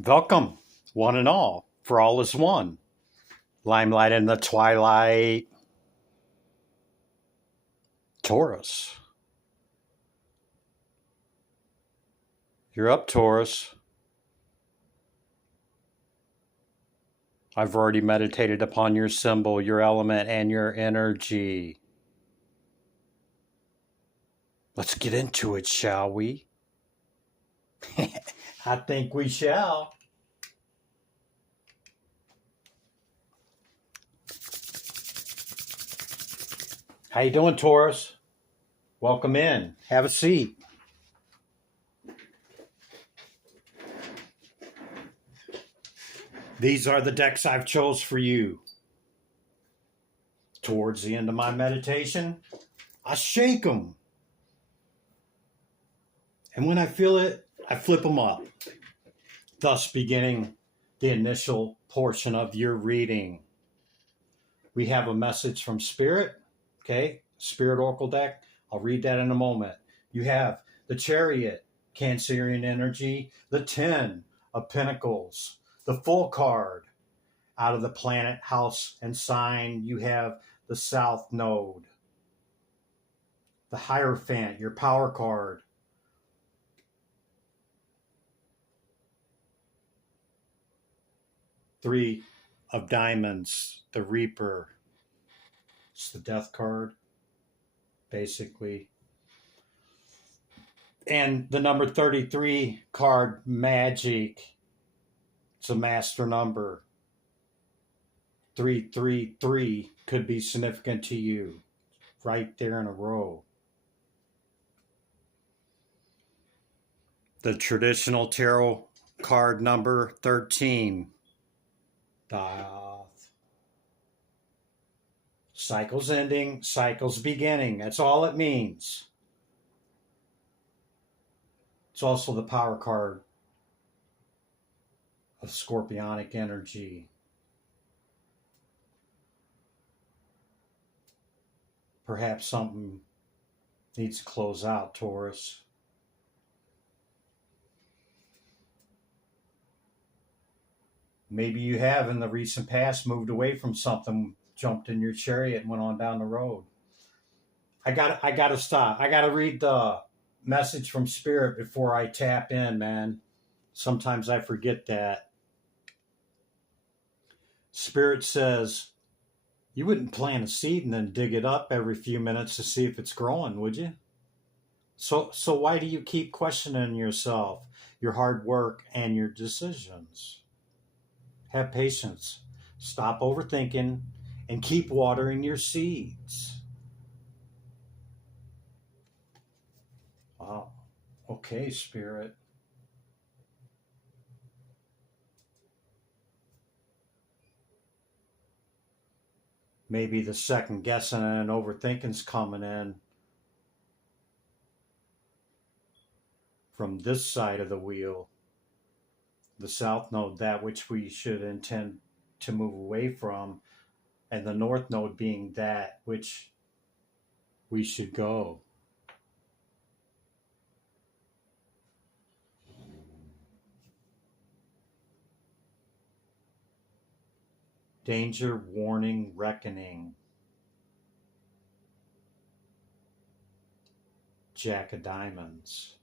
Welcome, one and all, for all is one. Limelight in the twilight. Taurus. You're up, Taurus. I've already meditated upon your symbol, your element, and your energy. Let's get into it, shall we? I think we shall. How you doing, Taurus? Welcome in. Have a seat. These are the decks I've chose for you. Towards the end of my meditation, I shake them. And when I feel it, I flip them up, thus beginning the initial portion of your reading. We have a message from Spirit, okay? Spirit Oracle deck. I'll read that in a moment. You have the Chariot, Cancerian energy, the 10 of Pentacles, the Full card. Out of the planet, house, and sign, you have the South Node, the Hierophant, your power card. Three of Diamonds, the Reaper. It's the Death card, basically. And the number 33 card, Magic. It's a master number. 333 could be significant to you. Right there in a row. The traditional tarot card number 13. Cycles ending, cycles beginning. That's all it means. It's also the power card of scorpionic energy. Perhaps something needs to close out, Taurus. Maybe you have in the recent past moved away from something, jumped in your chariot and went on down the road. I gotta stop. I gotta read the message from Spirit before I tap in, man. Sometimes I forget that. Spirit says, you wouldn't plant a seed and then dig it up every few minutes to see if it's growing, would you? So why do you keep questioning yourself, your hard work, and your decisions? Have patience. Stop overthinking and keep watering your seeds. Wow. Okay, Spirit. Maybe the second guessing and overthinking's coming in from this side of the wheel. The South Node, that which we should intend to move away from, and the North Node being that which we should go. Danger, warning, reckoning. Jack of Diamonds.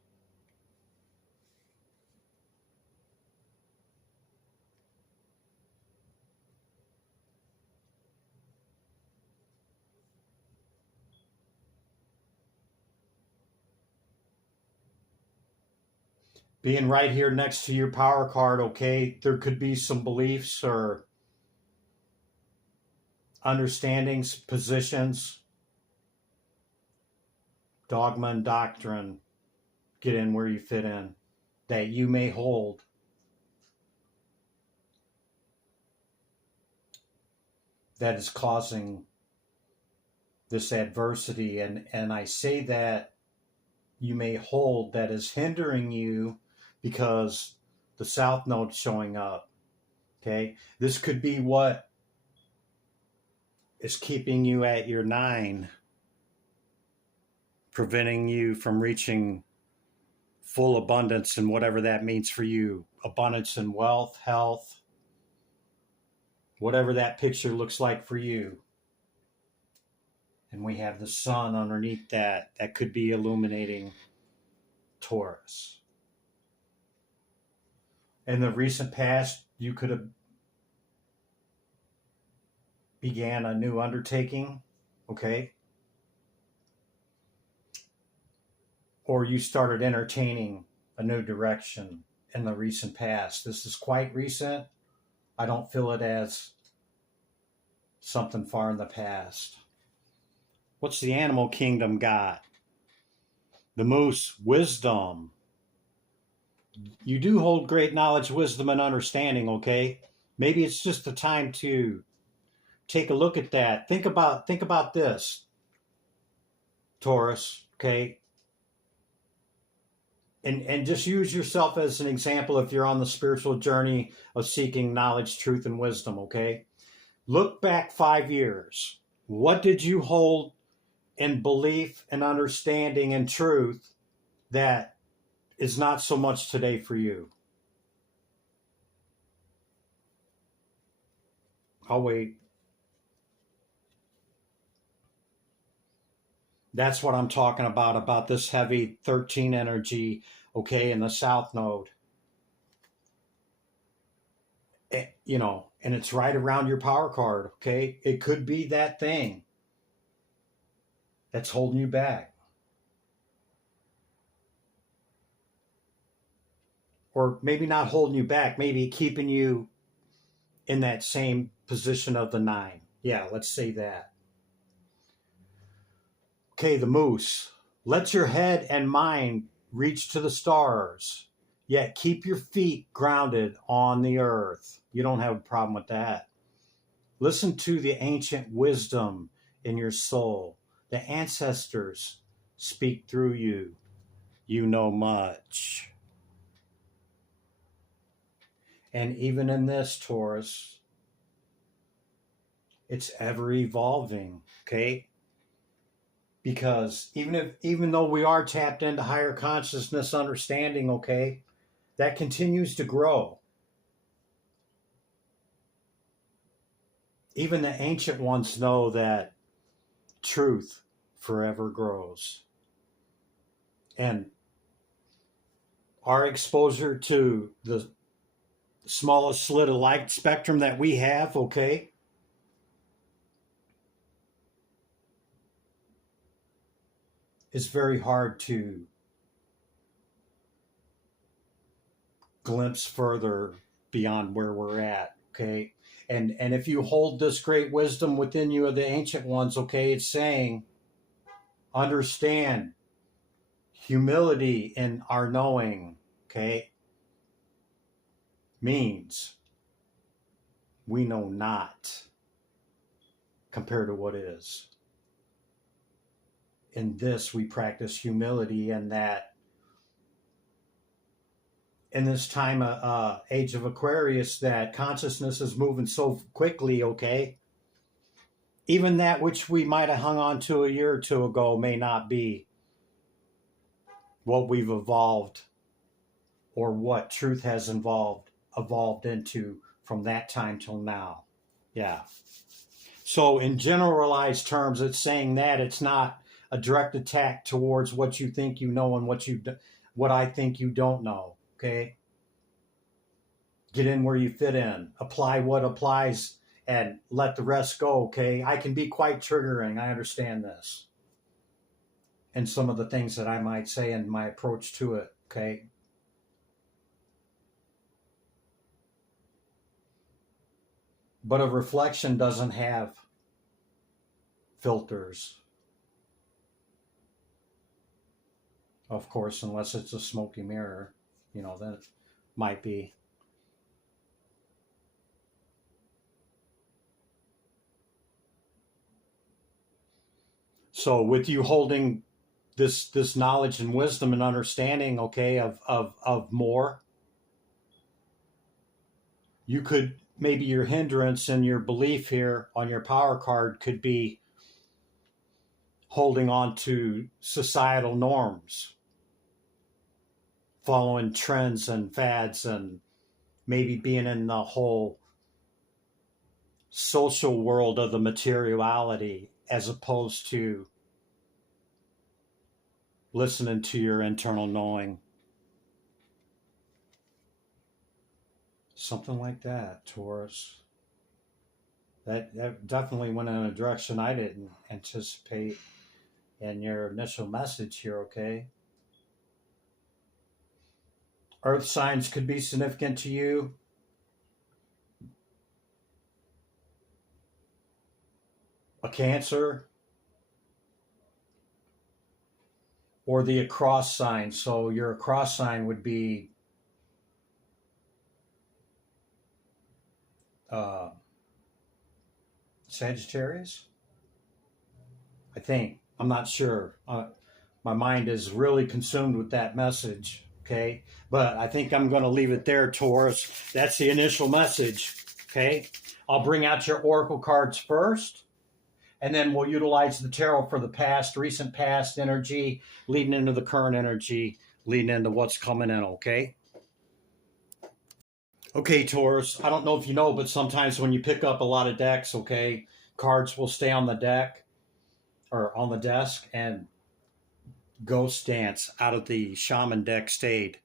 Being right here next to your power card, okay, there could be some beliefs or understandings, positions, dogma and doctrine, get in where you fit in, that you may hold. That is causing this adversity. And I say that you may hold, that is hindering you because the South Node's showing up. Okay? This could be what is keeping you at your 9, preventing you from reaching full abundance and whatever that means for you. Abundance in wealth, health, whatever that picture looks like for you. And we have the sun underneath that. That could be illuminating Taurus. In the recent past, you could have began a new undertaking, okay? Or you started entertaining a new direction in the recent past. This is quite recent. I don't feel it as something far in the past. What's the animal kingdom got? The moose, wisdom. You do hold great knowledge, wisdom, and understanding, okay? Maybe it's just the time to take a look at that. Think about this, Taurus, okay? And just use yourself as an example if you're on the spiritual journey of seeking knowledge, truth, and wisdom, okay? Look back 5 years. What did you hold in belief and understanding and truth that is not so much today for you? I'll wait. That's what I'm talking about this heavy 13 energy, okay, in the South Node. You know, and it's right around your power card, okay? It could be that thing that's holding you back. Or maybe not holding you back, maybe keeping you in that same position of the 9. Yeah, let's say that. Okay, the moose. Let your head and mind reach to the stars, yet keep your feet grounded on the earth. You don't have a problem with that. Listen to the ancient wisdom in your soul. The ancestors speak through you. You know much. And even in this, Taurus, it's ever evolving, okay? Because even though we are tapped into higher consciousness understanding, okay, that continues to grow. Even the ancient ones know that truth forever grows. And our exposure to the smallest slit of light spectrum that we have, okay, is very hard to glimpse further beyond where we're at, okay? And if you hold this great wisdom within you of the ancient ones, okay, it's saying, understand humility in our knowing, okay, means we know not compared to what is. In this, we practice humility, and that in this time, age of Aquarius, that consciousness is moving so quickly, okay? Even that which we might have hung on to a year or two ago may not be what we've evolved or what truth has evolved into from that time till now. Yeah. So in generalized terms, it's saying that it's not a direct attack towards what you think you know and what I think you don't know, okay? Get in where you fit in. Apply what applies and let the rest go, okay? I can be quite triggering. I understand this. And some of the things that I might say in my approach to it, okay? But a reflection doesn't have filters, of course, unless it's a smoky mirror, you know, then it might be. So with you holding this knowledge and wisdom and understanding, okay, of more, you could, maybe your hindrance and your belief here on your power card could be holding on to societal norms. following trends and fads and maybe being in the whole social world of the materiality as opposed to listening to your internal knowing. Something like that, Taurus. That definitely went in a direction I didn't anticipate in your initial message here, okay? Earth signs could be significant to you. A Cancer, or the across sign. So your across sign would be Sagittarius, I think. I'm not sure. My mind is really consumed with that message, okay? But I think I'm going to leave it there, Taurus. That's the initial message, okay? I'll bring out your oracle cards first, and then we'll utilize the tarot for the past, recent past energy, leading into the current energy, leading into what's coming in, okay? Okay, Taurus, I don't know if you know, but sometimes when you pick up a lot of decks, okay, cards will stay on the deck or on the desk, and Ghost Dance out of the Shaman deck stayed.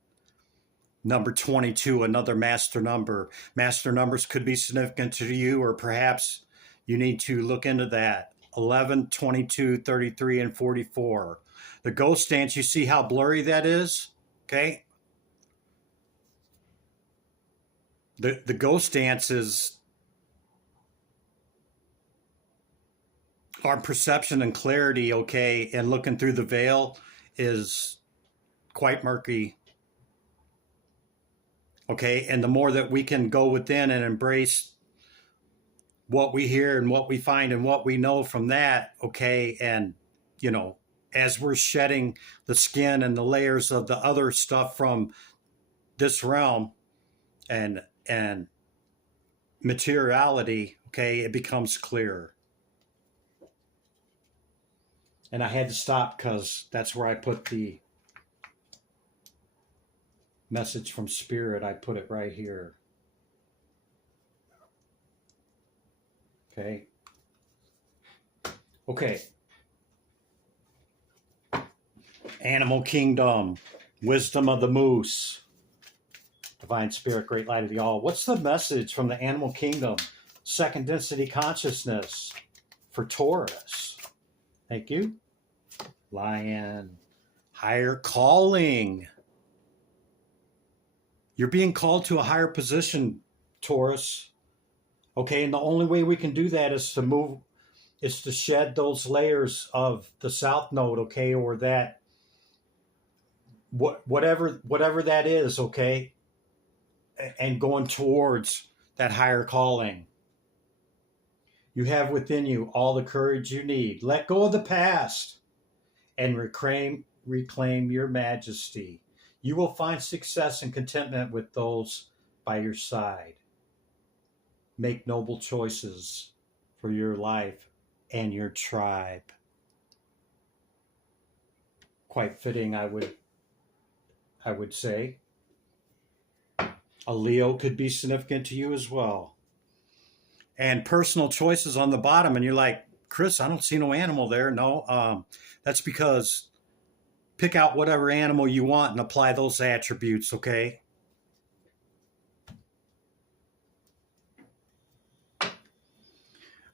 Number 22, another master number. Master numbers could be significant to you, or perhaps you need to look into that. 11, 22, 33, and 44. The Ghost Dance, you see how blurry that is? Okay. The Ghost Dance is our perception and clarity, okay, and looking through the veil is quite murky. Okay, and the more that we can go within and embrace what we hear and what we find and what we know from that, okay, and, you know, as we're shedding the skin and the layers of the other stuff from this realm and materiality, okay, it becomes clearer. And I had to stop because that's where I put the message from Spirit. I put it right here. Okay. Okay. Animal Kingdom, Wisdom of the Moose, Divine Spirit, Great Light of the All. What's the message from the Animal Kingdom? Second density consciousness for Taurus. Thank you. Lion. Higher calling. You're being called to a higher position, Taurus. Okay, and the only way we can do that is to shed those layers of the South Node, okay, or that whatever that is, okay, and going towards that higher calling. You have within you all the courage you need. Let go of the past and reclaim your majesty. You will find success and contentment with those by your side. Make noble choices for your life and your tribe. Quite fitting, I would say. A Leo could be significant to you as well. And personal choices on the bottom, and you're like, Chris, I don't see no animal there. No, that's because pick out whatever animal you want and apply those attributes, okay?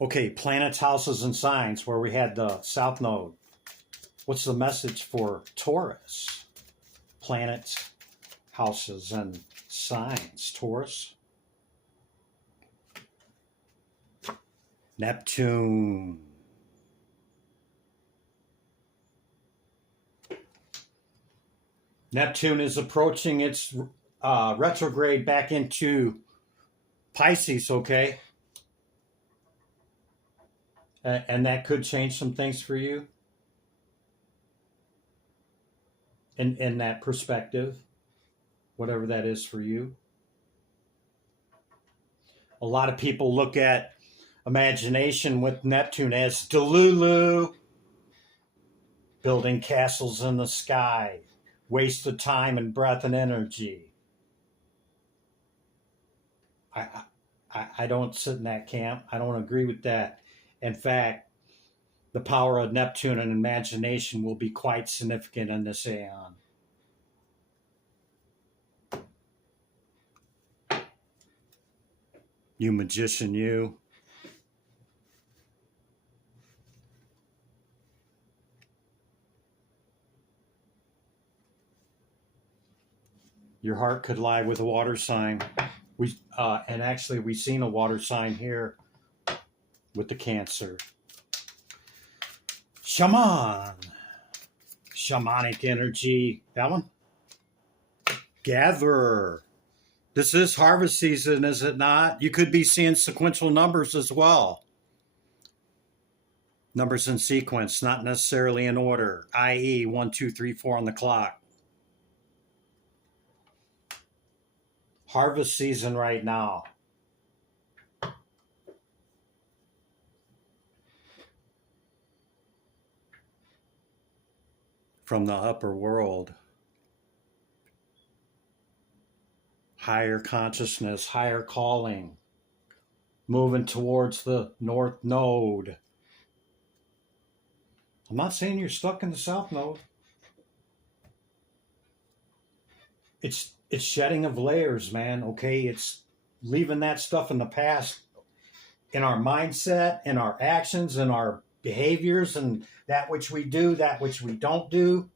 Okay, planets, houses, and signs, where we had the South Node. What's the message for Taurus? Planets, houses, and signs. Taurus. Neptune. Neptune is approaching its retrograde back into Pisces, okay? And that could change some things for you in that perspective, whatever that is for you. A lot of people look at imagination with Neptune as Delulu, building castles in the sky. waste of time and breath and energy. I don't sit in that camp. I don't agree with that. In fact, the power of Neptune and imagination will be quite significant in this aeon. You magician, you. Your heart could lie with a water sign. And actually we've seen a water sign here with the Cancer. Shaman. Shamanic energy. That one? Gatherer. This is harvest season, is it not? You could be seeing sequential numbers as well. Numbers in sequence, not necessarily in order, i.e. 1, 2, 3, 4 on the clock. Harvest season right now. From the upper world. Higher consciousness, higher calling. Moving towards the north node. I'm not saying you're stuck in the south node. It's shedding of layers, man, okay? It's leaving that stuff in the past, in our mindset, in our actions, in our behaviors, and that which we do, that which we don't do.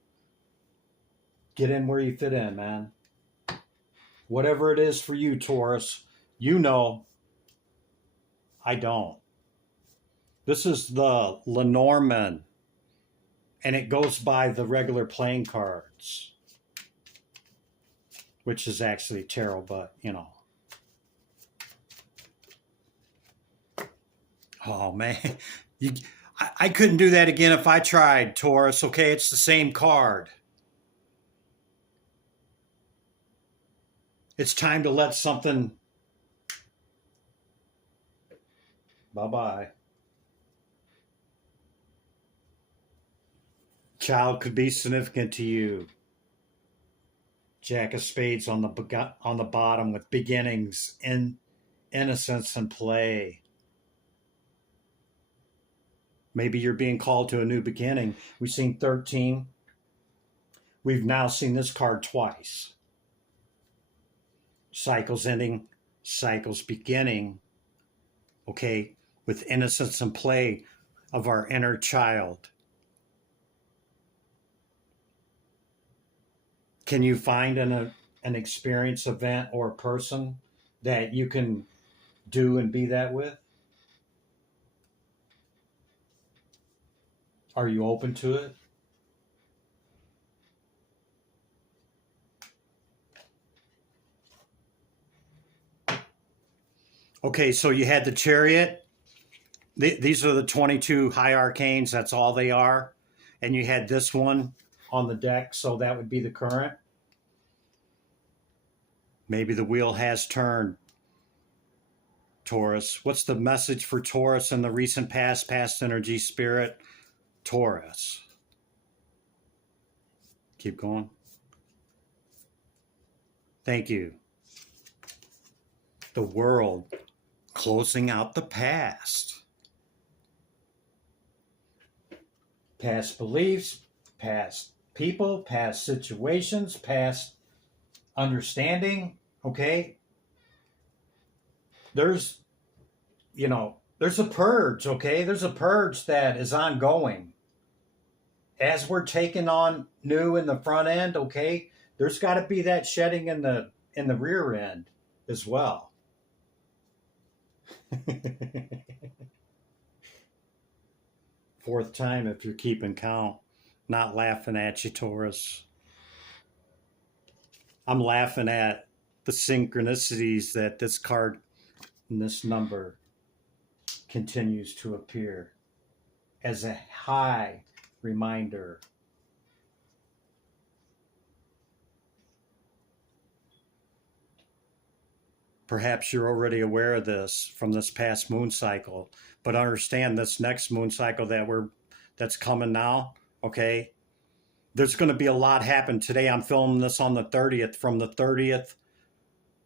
Get in where you fit in, man. Whatever it is for you, Taurus, you know. I don't. This is the Lenormand, and it goes by the regular playing cards, which is actually tarot, but, you know. Oh, man. I couldn't do that again if I tried, Taurus, okay? It's the same card. It's time to let something... Bye-bye. Child could be significant to you. Jack of Spades on the bottom with beginnings, innocence, and play. Maybe you're being called to a new beginning. We've seen 13. We've now seen this card twice. Cycles ending, cycles beginning. Okay, with innocence and play of our inner child. Can you find an experience, event, or person that you can do and be that with? Are you open to it? Okay, so you had the Chariot. These are the 22 high arcanes. That's all they are. And you had this one on the deck, so that would be the current. Maybe the wheel has turned, Taurus. What's the message for Taurus in the recent past energy spirit? Taurus. Keep going. Thank you. The world closing out the past. Past beliefs, past people, past situations, past understanding, okay? There's a purge, okay? There's a purge that is ongoing. As we're taking on new in the front end, okay, there's got to be that shedding in the rear end as well. Fourth time if you're keeping count. Not laughing at you, Taurus. I'm laughing at the synchronicities that this card and this number continues to appear as a high reminder. Perhaps you're already aware of this from this past moon cycle, but understand this next moon cycle that's coming now, okay? There's going to be a lot happen today. I'm filming this on the 30th. From the 30th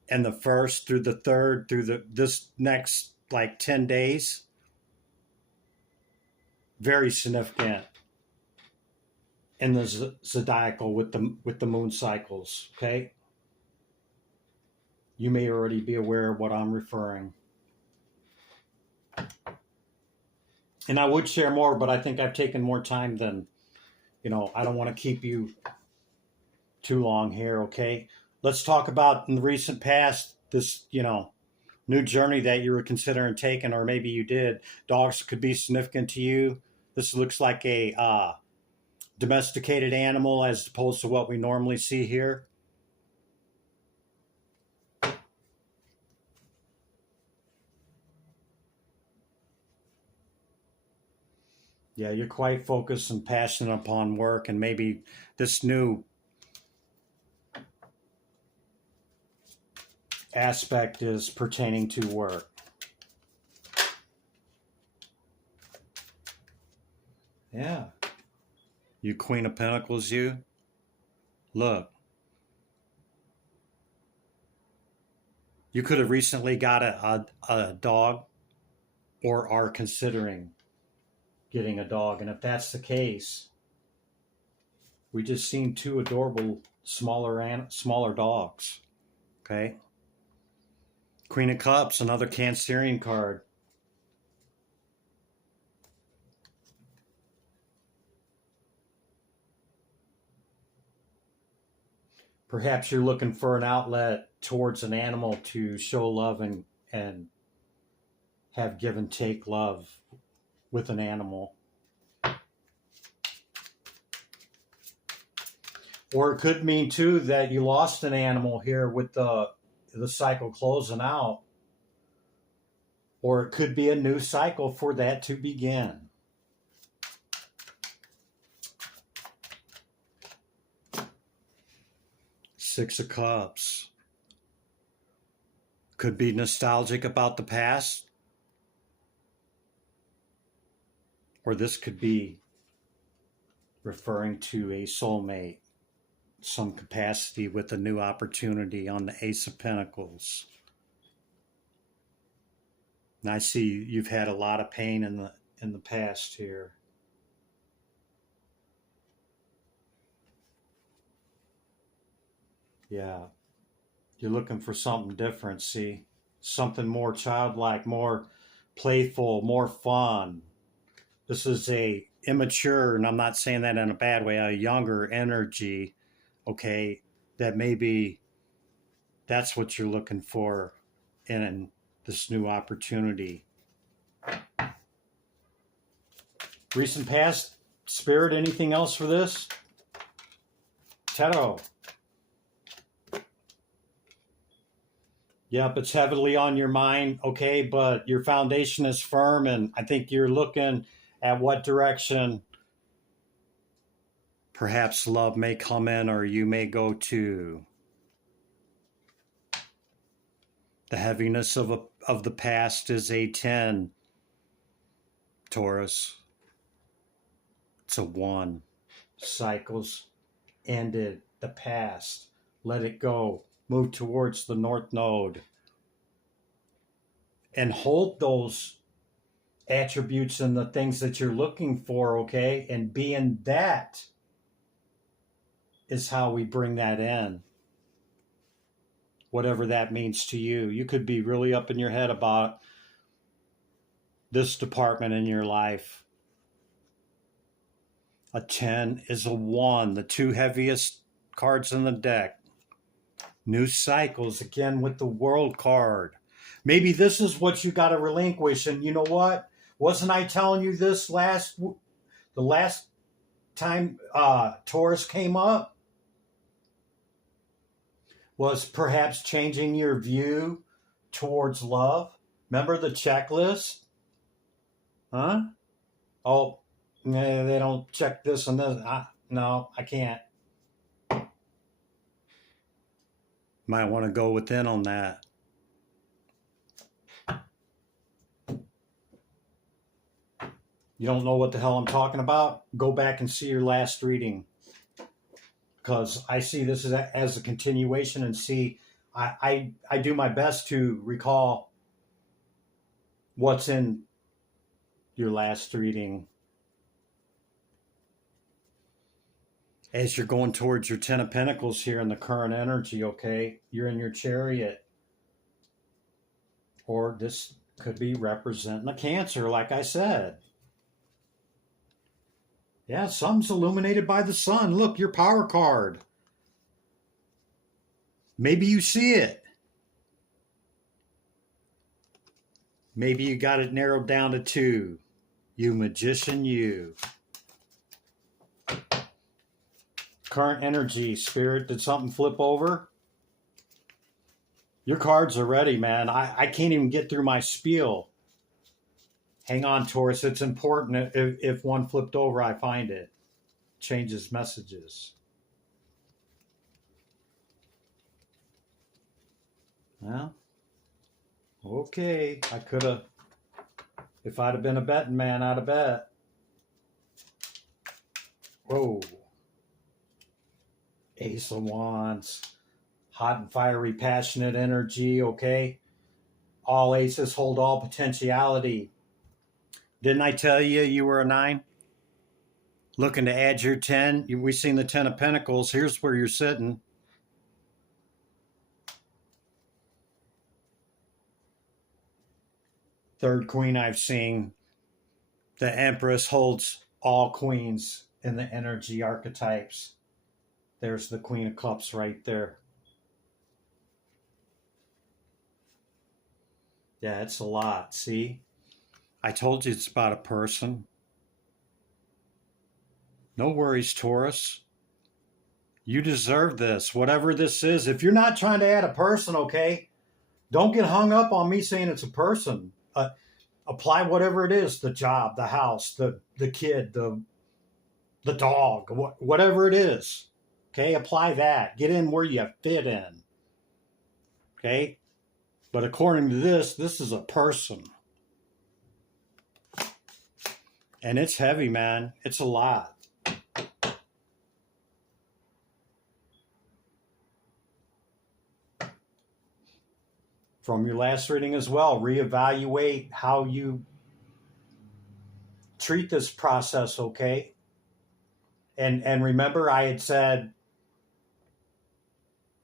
and the 1st through the 3rd through this next like 10 days. Very significant in the zodiacal with the moon cycles. Okay, you may already be aware of what I'm referring. And I would share more, but I think I've taken more time than, I don't want to keep you too long here. Okay, let's talk about in the recent past this, new journey that you were considering taking, or maybe you did. Dogs could be significant to you. This looks like a domesticated animal as opposed to what we normally see here. Yeah, you're quite focused and passionate upon work, and maybe this new aspect is pertaining to work. Yeah. You Queen of Pentacles, you. Look. You could have recently got a dog or are considering getting a dog. And if that's the case, we just seen two adorable smaller dogs. Okay. Queen of Cups, another Cancerian card. Perhaps you're looking for an outlet towards an animal to show love and have give and take love with an animal. Or it could mean too that you lost an animal here with the cycle closing out. Or it could be a new cycle for that to begin. Six of Cups. Could be nostalgic about the past. Or this could be referring to a soulmate, some capacity with a new opportunity on the Ace of Pentacles. And I see you've had a lot of pain in the past here. Yeah. You're looking for something different, see? Something more childlike, more playful, more fun. This is a immature, and I'm not saying that in a bad way, a younger energy, okay, that maybe that's what you're looking for in this new opportunity. Recent past, Spirit, anything else for this? Tarot. Yep, it's heavily on your mind, okay, but your foundation is firm, and I think you're looking at what direction perhaps love may come in, or you may go to. The heaviness of the past is a 10, Taurus. It's a 1. Cycles ended. The past. Let it go. Move towards the North Node. And hold those attributes and the things that you're looking for, okay? And being that is how we bring that in. Whatever that means to you. You could be really up in your head about this department in your life. A 10 is a 1, the two heaviest cards in the deck. New cycles, again with the World card. Maybe this is what you got to relinquish. And you know what? Wasn't I telling you this the last time Taurus came up? Was perhaps changing your view towards love. Remember the checklist? Huh? Oh, they don't check this and this. No, I can't. Might want to go within on that. You don't know what the hell I'm talking about? Go back and see your last reading. because I see this as a continuation, and see, I do my best to recall what's in your last reading as you're going towards your 10 of Pentacles here in the current energy, okay? You're in your Chariot. Or this could be representing a Cancer, like I said. Yeah, something's illuminated by the sun. Look, your power card. Maybe you see it. Maybe you got it narrowed down to 2. You magician, you. Current energy, Spirit, did something flip over? Your cards are ready, man. I can't even get through my spiel. Hang on, Taurus. It's important. If one flipped over, I find it. Changes messages. Well, okay. I could have, if I'd have been a betting man, I'd have bet. Whoa. Ace of Wands. Hot and fiery, passionate energy, okay? All aces hold all potentiality. Didn't I tell you you were a 9? Looking to add your 10. We've seen the 10 of Pentacles. Here's where you're sitting. Third queen I've seen. The Empress holds all queens in the energy archetypes. There's the Queen of Cups right there. Yeah, it's a lot. See? I told you it's about a person. No worries, Taurus. You deserve this, whatever this is. If you're not trying to add a person, okay, don't get hung up on me saying it's a person. Apply whatever it is, the job, the house, the kid, the dog, whatever it is. Okay, apply that. Get in where you fit in. Okay? But according to this is a person. And it's heavy, man. It's a lot. From your last reading as well, reevaluate how you treat this process, okay? And remember, I had said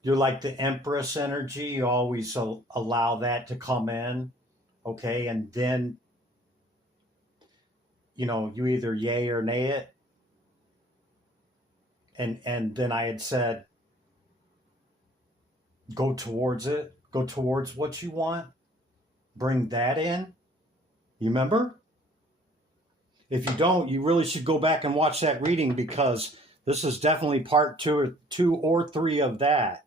you're like the Empress energy. You always allow that to come in, okay? And then, you either yay or nay it. And then I had said, go towards it. Go towards what you want. Bring that in. You remember? If you don't, you really should go back and watch that reading, because this is definitely part 2 or 3 of that.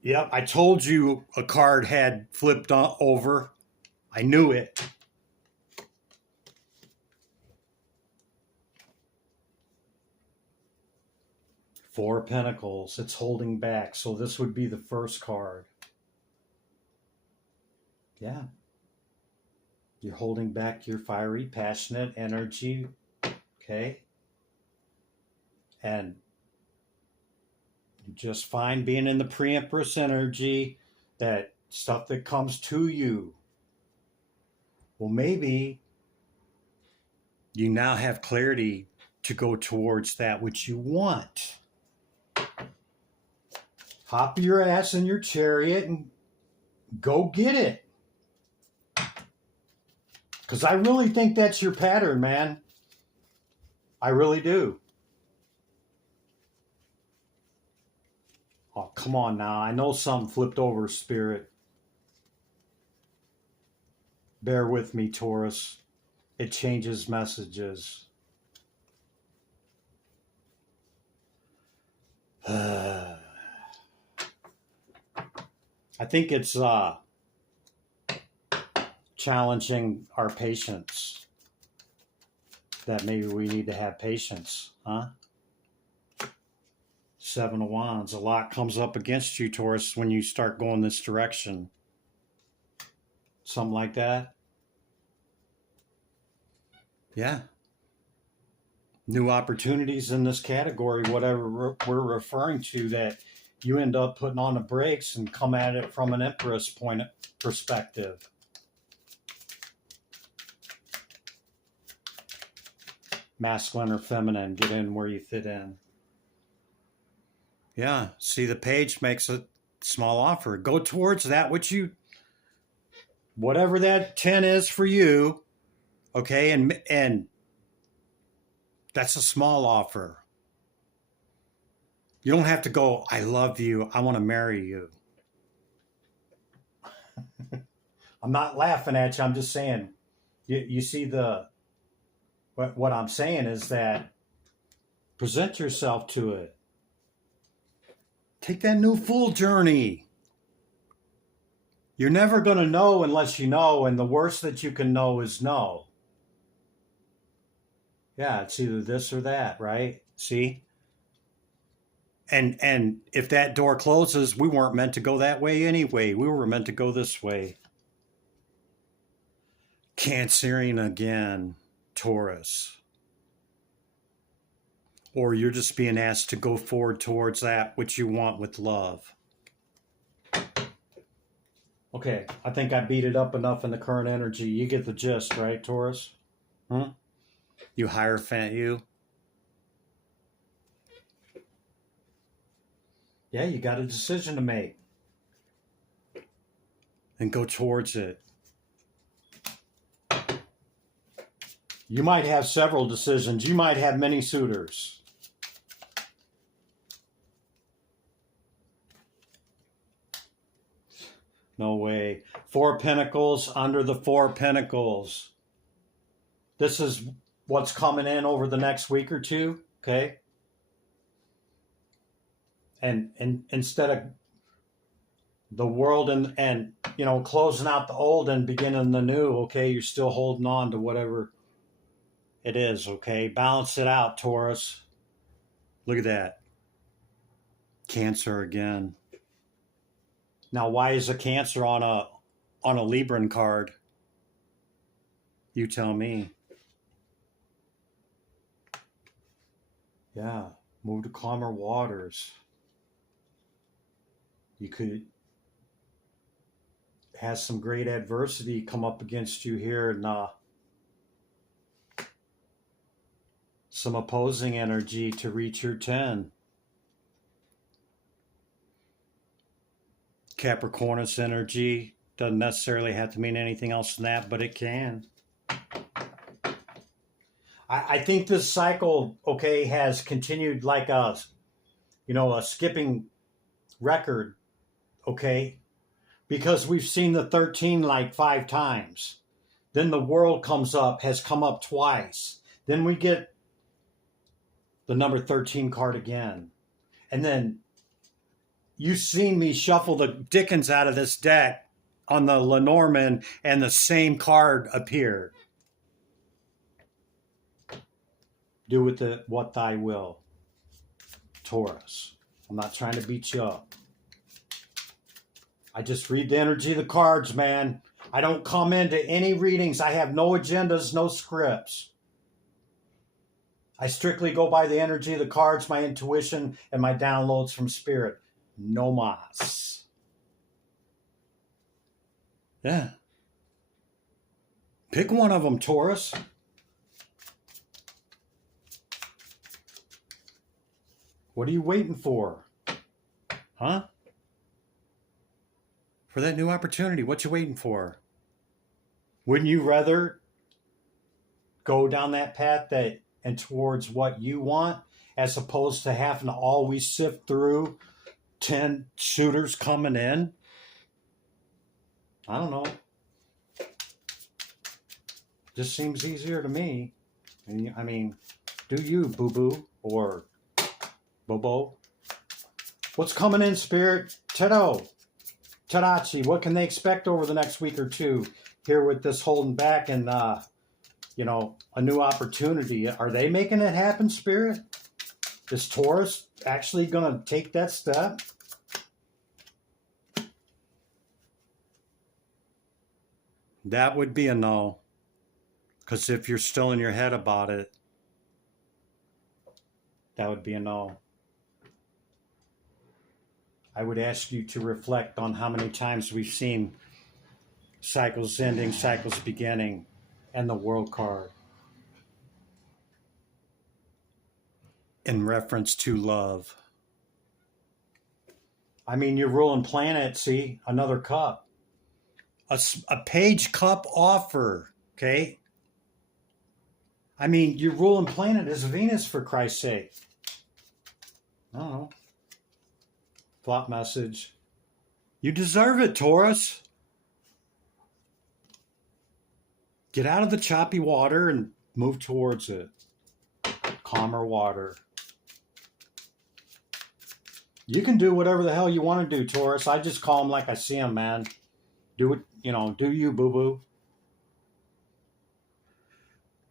Yep, I told you a card had flipped over. I knew it. Four of Pentacles. It's holding back. So this would be the first card. Yeah. You're holding back your fiery, passionate energy. Okay. And you just find being in the pre-Empress energy, that stuff that comes to you. Well, maybe you now have clarity to go towards that which you want. Hop your ass in your chariot and go get it. Because I really think that's your pattern, man. I really do. Oh, come on now. I know something flipped over, Spirit. Bear with me, Taurus. It changes messages. I think it's challenging our patience. That maybe we need to have patience, huh? 7 of Wands. A lot comes up against you, Taurus, when you start going this direction. Something like that. Yeah. New opportunities in this category, whatever we're referring to, that you end up putting on the brakes and come at it from an Empress point of perspective. Masculine or feminine, get in where you fit in. Yeah, see, the page makes a small offer. Go towards that which you, whatever that 10 is for you, okay, and that's a small offer. You don't have to go, I love you, I want to marry you. I'm not laughing at you, I'm just saying, you see what I'm saying is that present yourself to it. Take that new fool journey. You're never going to know unless you know, and the worst that you can know is no. Yeah, it's either this or that, right? See? And if that door closes, we weren't meant to go that way anyway. We were meant to go this way. Cancering again, Taurus. Or you're just being asked to go forward towards that which you want with love. Okay, I think I beat it up enough in the current energy. You get the gist, right, Taurus? You Hierophant, you? Yeah, you got a decision to make. And go towards it. You might have several decisions. You might have many suitors. No way. 4 Pentacles under the 4 Pentacles. This is what's coming in over the next week or two, okay? And instead of the world and you know, closing out the old and beginning the new, okay, you're still holding on to whatever it is, okay? Balance it out, Taurus. Look at that. Cancer again. Now, why is a Cancer on a Libran card? You tell me. Yeah, move to calmer waters. You could have some great adversity come up against you here, and some opposing energy to reach your 10. Capricornus energy doesn't necessarily have to mean anything else than that, but it can. I think this cycle, okay, has continued like a skipping record, okay, because we've seen the 13 like 5 times. Then the world has come up twice. Then we get the number 13 card again. And then you've seen me shuffle the dickens out of this deck on the Lenormand, and the same card appeared. Do with it what thy will, Taurus. I'm not trying to beat you up. I just read the energy of the cards, man. I don't come into any readings. I have no agendas, no scripts. I strictly go by the energy of the cards, my intuition, and my downloads from spirit. No mas. Yeah. Pick one of them, Taurus. What are you waiting for? Huh? For that new opportunity, what you waiting for? Wouldn't you rather go down that path and towards what you want, as opposed to having to always sift through 10 suitors coming in? I don't know. Just seems easier to me. I mean, do you, boo-boo, or Bobo? What's coming in, Spirit? Tadachi, what can they expect over the next week or two here with this holding back and, a new opportunity? Are they making it happen, Spirit? Is Taurus actually going to take that step? That would be a no. Because if you're still in your head about it, that would be a no. I would ask you to reflect on how many times we've seen cycles ending, cycles beginning, and the world card in reference to love. I mean, you're ruling planet, see? Another cup. A page cup offer, okay? I mean, your ruling planet is Venus, for Christ's sake. I don't know. Thought message. You deserve it, Taurus. Get out of the choppy water and move towards it. Calmer water. You can do whatever the hell you want to do, Taurus. I just call them like I see them, man. Do it, do you, boo-boo.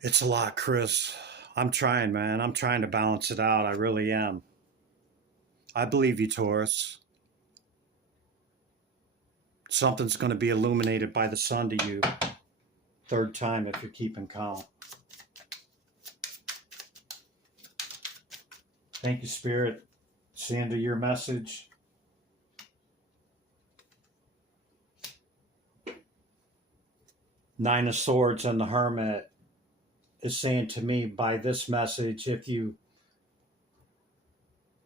It's a lot, Chris. I'm trying, man. I'm trying to balance it out. I really am. I believe you, Taurus. Something's going to be illuminated by the sun to you. Third time if you're keeping count. Thank you, Spirit. It's the end of your message. Nine of Swords and the Hermit is saying to me by this message, if you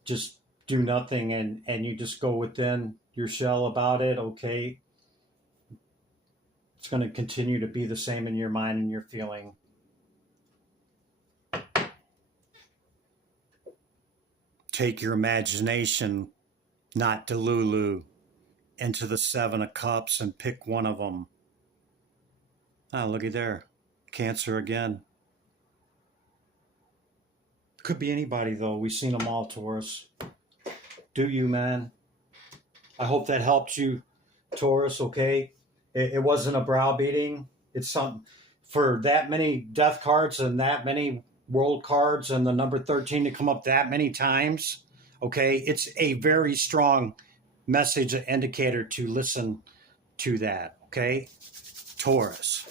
just do nothing and you just go within your shell about it, okay, it's going to continue to be the same in your mind and your feeling. Take your imagination, not Delulu, into the Seven of Cups and pick one of them. Ah, looky there. Cancer again. Could be anybody, though. We've seen them all, Taurus. Do you, man? I hope that helped you, Taurus, okay? It wasn't a browbeating. It's something. For that many death cards and that many world cards and the number 13 to come up that many times, okay? It's a very strong message, an indicator to listen to that, okay? Taurus.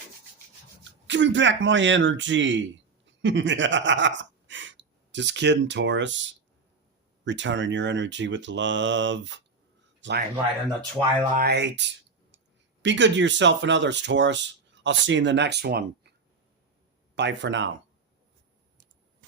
Give me back my energy. Just kidding, Taurus. Returning your energy with love. Limelight in the twilight. Be good to yourself and others, Taurus. I'll see you in the next one. Bye for now.